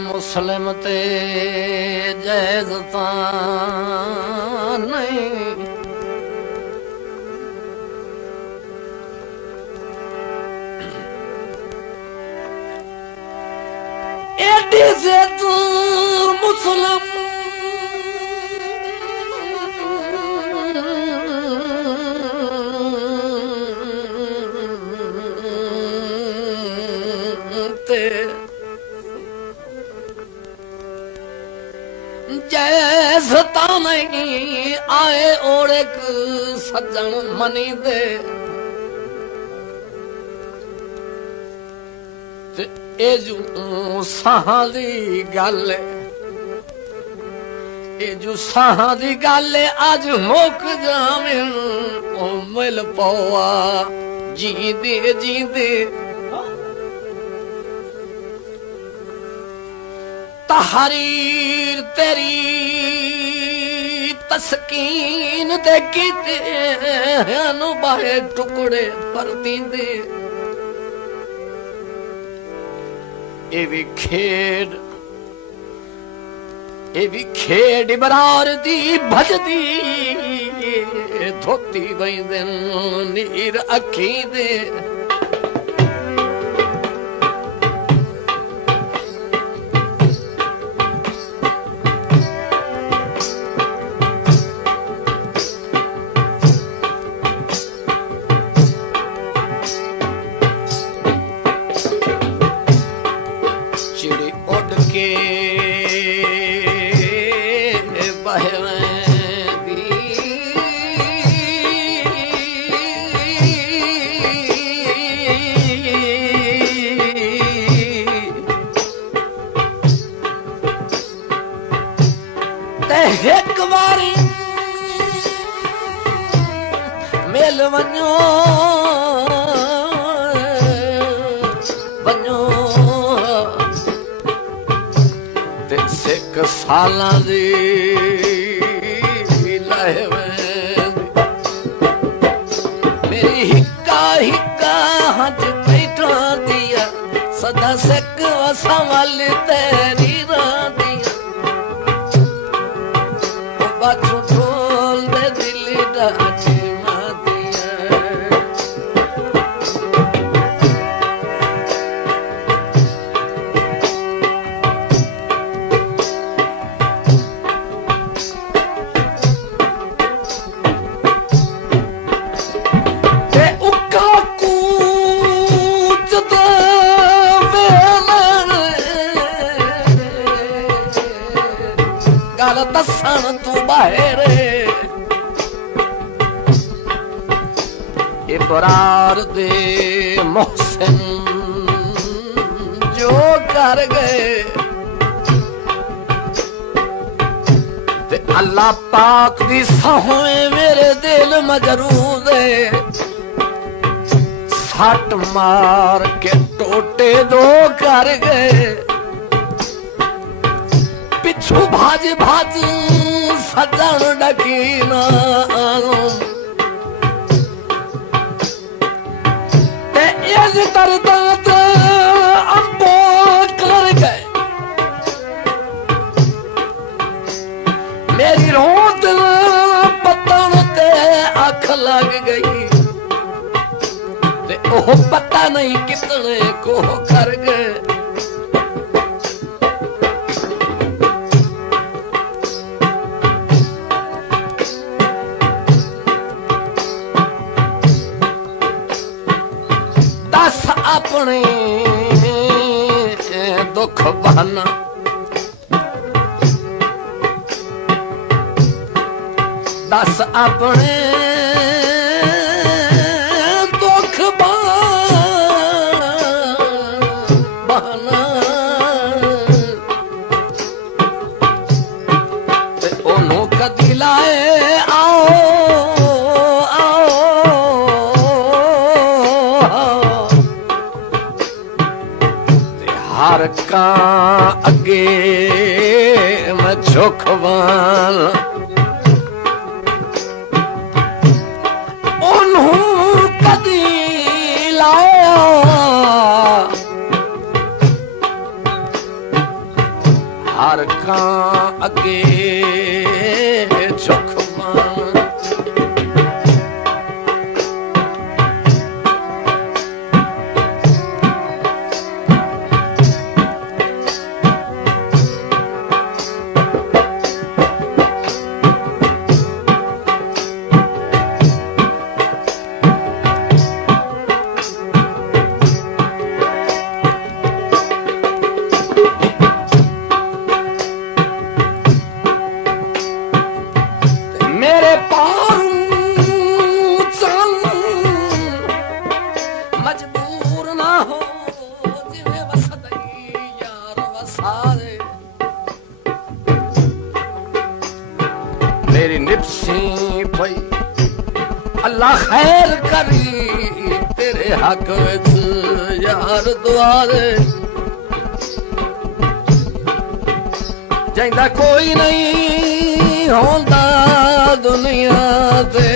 मुस्लिम ते जायज़ तां नहीं। एडी से तू मुस्लिम जैसता नहीं आए और एक सज्जन मनी दे ए जू साहां दी गल ए जू साहां दी गल अज मुक जावे ओ मिल पवा जींदे जींदे तहरीर तेरी तस्कीन दे कीते बाहे टुकड़े पर दींदे ए भी खेड इबरार दी भजदी धोती वैंदे नीर अखी दे एक बारी मेल वञो वञो ते सिक सालां दी लाहे मेरी हिक्का हिक्का हज बैठा दिया सदा सिक वसा वाल तेरी रांदिया बाजू ढोल दे दिल डाचे मादिया ते उक्का कूच दे गल दसन तू बाहर इबरार दे मोहसिन जो कर गए ते अल्लाह पाक दी सहोए मेरे दिल मजरूद सट मार के टोटे दो कर गए पिछू भाज भाज सजन डकीना ते इस दर्द अंबो कर गए मेरी रोत पतन ते अख लग गई ते ओह पता नहीं कितने को कर गए अपने दुख बहाना दस अपने दुख बहाना ते ओनू कदी लाए आओ हर का अगे मैं झुकवान उन्हों कदी लाया हर कां अगे झुक मान मेरी निपसी पई अल्लाह खैर करी तेरे हक विच यार दुआ दे जांदा कोई नहीं होंदा दुनिया ते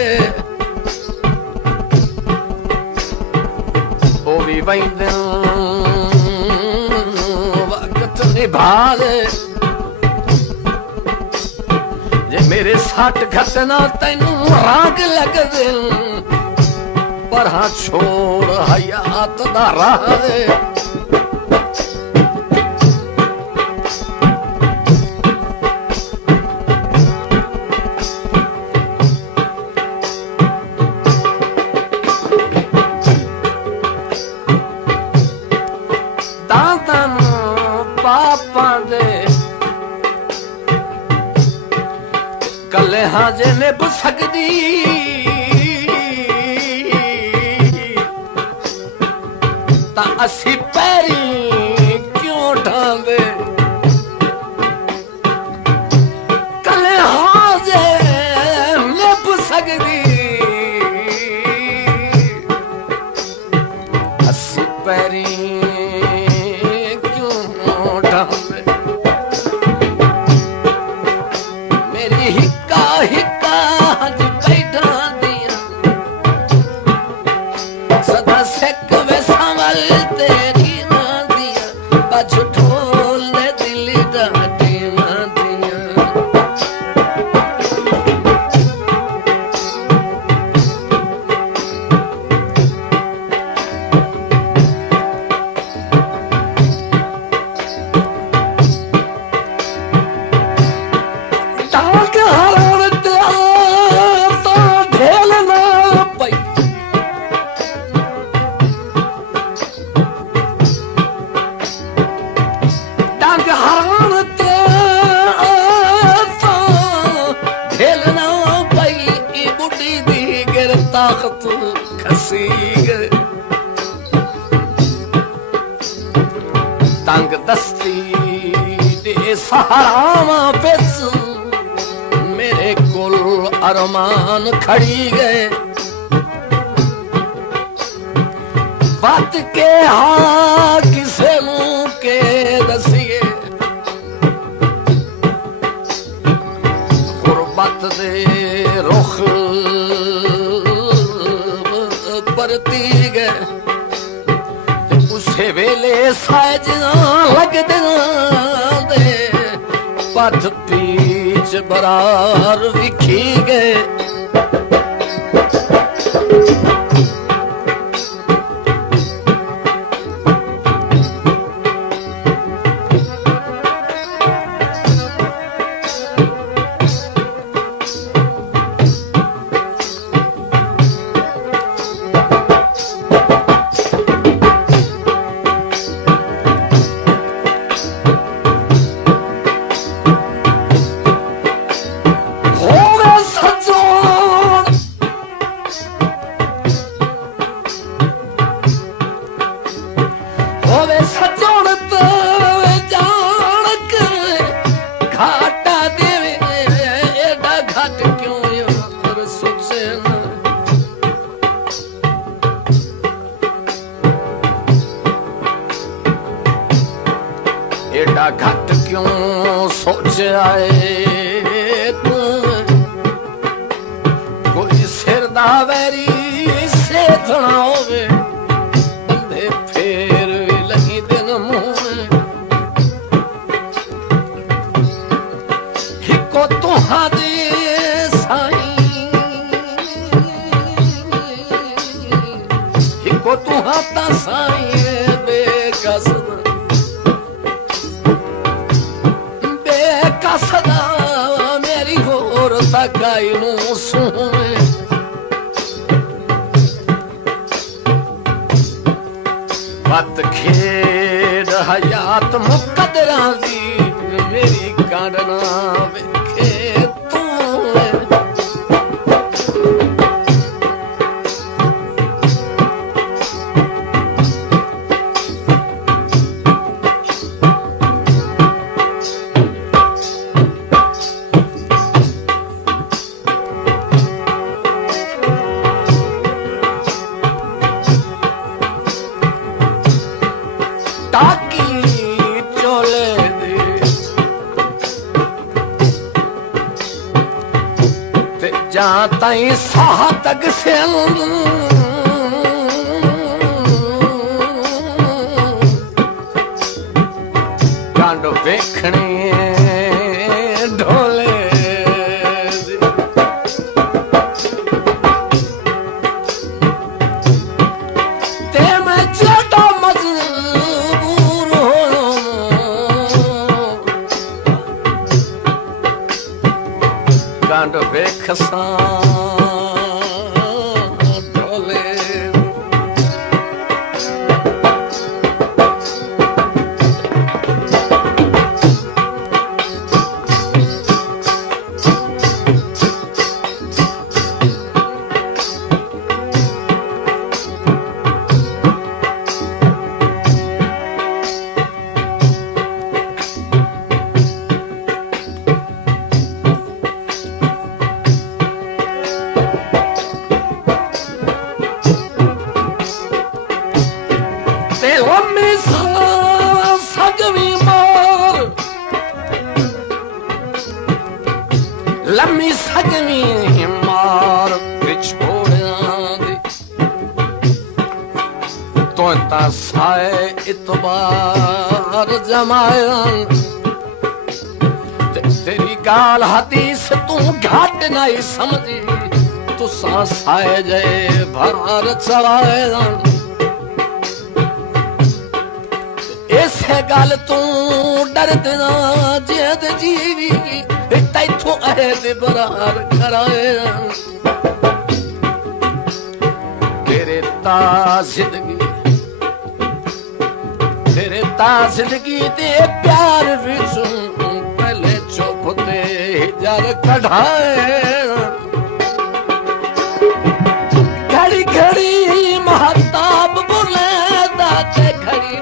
ओ भी वैंदे वक्त निभा दे मेरे सट घटना तेनू राग लग दे पर हाँ छोड़ हयात दा राह दे दादा पापा दे कले हाँ जे निभ सकदी ता असी पैरी क्यों ढांदे कले हाँ जे निभ सकदी असी पैरी क्यों ढांदे हिक्का हज बैठा दिया सदा सिक वे संवल तेरी ना दिया बज ढोल दिल डाटी ना दिया ताकत खसी गए तंग दस्ती दे सहारावां विच मेरे कोल अरमान खड़ी गए बात के हाँ किसे मुंह के दसिए गुरबत दे रुख परती गए उसे वेले साजना लगदे दे पथ पीछ बरार विखी गए एडा घट क्यों सोच आए तू कोई सिर दा वैरी सेठना होवे बंदे फेर भी लगी दिन मुंह माई नू सूवे बत खेड़ हयात मुकदरा दी मेरी करना वेखे तू ताई साह तक से कांड वेखने ढोले ते मैं ज्यादा मजबूर हो कांड वेख सा लम्मी सजवी मार तो साए इतबार जमाया तेरी गाल हदीस तू घाट नहीं समझी तू साए जय भार चढ़ाया ऐसे गल तू डरद ना जेद जीवी तैथों अहद बरार कराए तेरे जिंदगी दे प्यार विचों पहले चुप ते जर कढ़ाए घड़ी घड़ी महताब बोले दाते घड़ी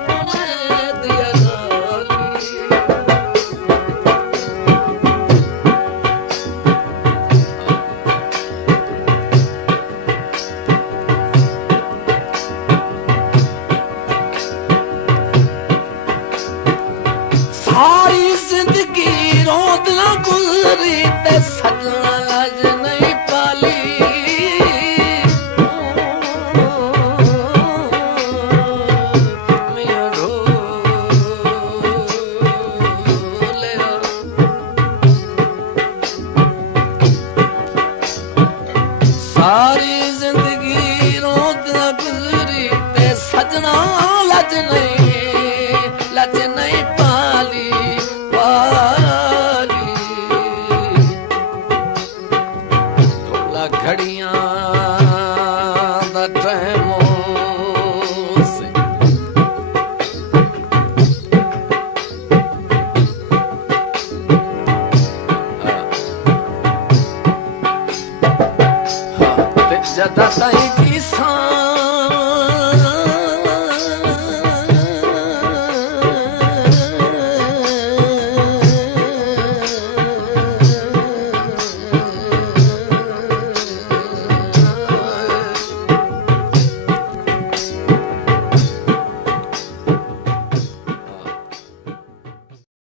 सारी जिंदगी रोंदना गुजरी ते सजना